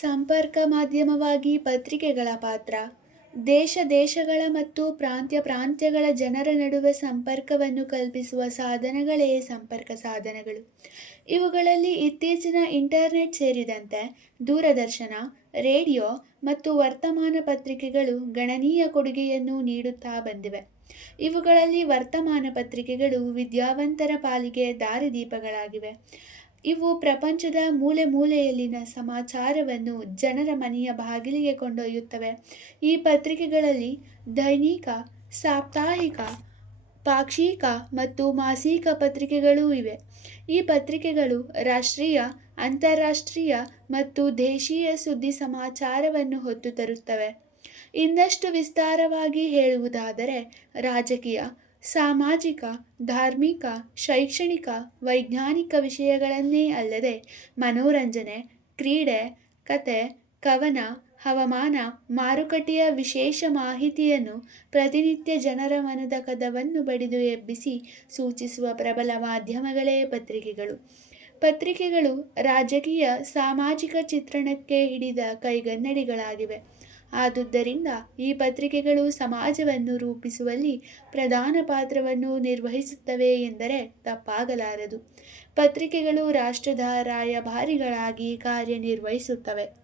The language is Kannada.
ಸಂಪರ್ಕ ಮಾಧ್ಯಮವಾಗಿ ಪತ್ರಿಕೆಗಳ ಪಾತ್ರ. ದೇಶ ದೇಶಗಳ ಮತ್ತು ಪ್ರಾಂತ್ಯ ಪ್ರಾಂತ್ಯಗಳ ಜನರ ನಡುವೆ ಸಂಪರ್ಕವನ್ನು ಕಲ್ಪಿಸುವ ಸಾಧನಗಳೇ ಸಂಪರ್ಕ ಸಾಧನಗಳು. ಇವುಗಳಲ್ಲಿ ಇತ್ತೀಚಿನ ಇಂಟರ್ನೆಟ್ ಸೇರಿದಂತೆ ದೂರದರ್ಶನ, ರೇಡಿಯೋ ಮತ್ತು ವರ್ತಮಾನ ಪತ್ರಿಕೆಗಳು ಗಣನೀಯ ಕೊಡುಗೆಯನ್ನು ನೀಡುತ್ತಾ ಬಂದಿವೆ. ಇವುಗಳಲ್ಲಿ ವರ್ತಮಾನ ಪತ್ರಿಕೆಗಳು ವಿದ್ಯಾವಂತರ ಪಾಲಿಗೆ ದಾರಿದೀಪಗಳಾಗಿವೆ. ಇವು ಪ್ರಪಂಚದ ಮೂಲೆ ಮೂಲೆಯಲ್ಲಿನ ಸಮಾಚಾರವನ್ನು ಜನರ ಮನೆಯ ಬಾಗಿಲಿಗೆ ಕೊಂಡೊಯ್ಯುತ್ತವೆ. ಈ ಪತ್ರಿಕೆಗಳಲ್ಲಿ ದೈನಿಕ, ಸಾಪ್ತಾಹಿಕ, ಪಾಕ್ಷಿಕ ಮತ್ತು ಮಾಸಿಕ ಪತ್ರಿಕೆಗಳೂ ಇವೆ. ಈ ಪತ್ರಿಕೆಗಳು ರಾಷ್ಟ್ರೀಯ, ಅಂತಾರಾಷ್ಟ್ರೀಯ ಮತ್ತು ದೇಶೀಯ ಸುದ್ದಿ ಸಮಾಚಾರವನ್ನು ಹೊತ್ತು ತರುತ್ತವೆ. ಇನ್ನಷ್ಟು ವಿಸ್ತಾರವಾಗಿ ಹೇಳುವುದಾದರೆ ರಾಜಕೀಯ ಸಾಮಾಜಿಕ, ಧಾರ್ಮಿಕ, ಶೈಕ್ಷಣಿಕ, ವೈಜ್ಞಾನಿಕ ವಿಷಯಗಳನ್ನೇ ಅಲ್ಲದೆ ಮನೋರಂಜನೆ, ಕ್ರೀಡೆ, ಕತೆ, ಕವನ, ಹವಾಮಾನ, ಮಾರುಕಟ್ಟೆಯ ವಿಶೇಷ ಮಾಹಿತಿಯನ್ನು ಪ್ರತಿನಿತ್ಯ ಜನರ ಮನದ ಕದವನ್ನು ಬಡಿದು ಎಬ್ಬಿಸಿ ಸೂಚಿಸುವ ಪ್ರಬಲ ಮಾಧ್ಯಮಗಳೇ ಪತ್ರಿಕೆಗಳು. ಪತ್ರಿಕೆಗಳು ರಾಜಕೀಯ, ಸಾಮಾಜಿಕ ಚಿತ್ರಣಕ್ಕೆ ಹಿಡಿದ ಕೈಗನ್ನಡಿಗಳಾಗಿವೆ. ಆದುದರಿಂದ ಈ ಪತ್ರಿಕೆಗಳು ಸಮಾಜವನ್ನು ರೂಪಿಸುವಲ್ಲಿ ಪ್ರಧಾನ ಪಾತ್ರವನ್ನು ನಿರ್ವಹಿಸುತ್ತವೆ ಎಂದರೆ ತಪ್ಪಾಗಲಾರದು. ಪತ್ರಿಕೆಗಳು ರಾಷ್ಟ್ರದ ರಾಯಭಾರಿಗಳಾಗಿ ಕಾರ್ಯನಿರ್ವಹಿಸುತ್ತವೆ.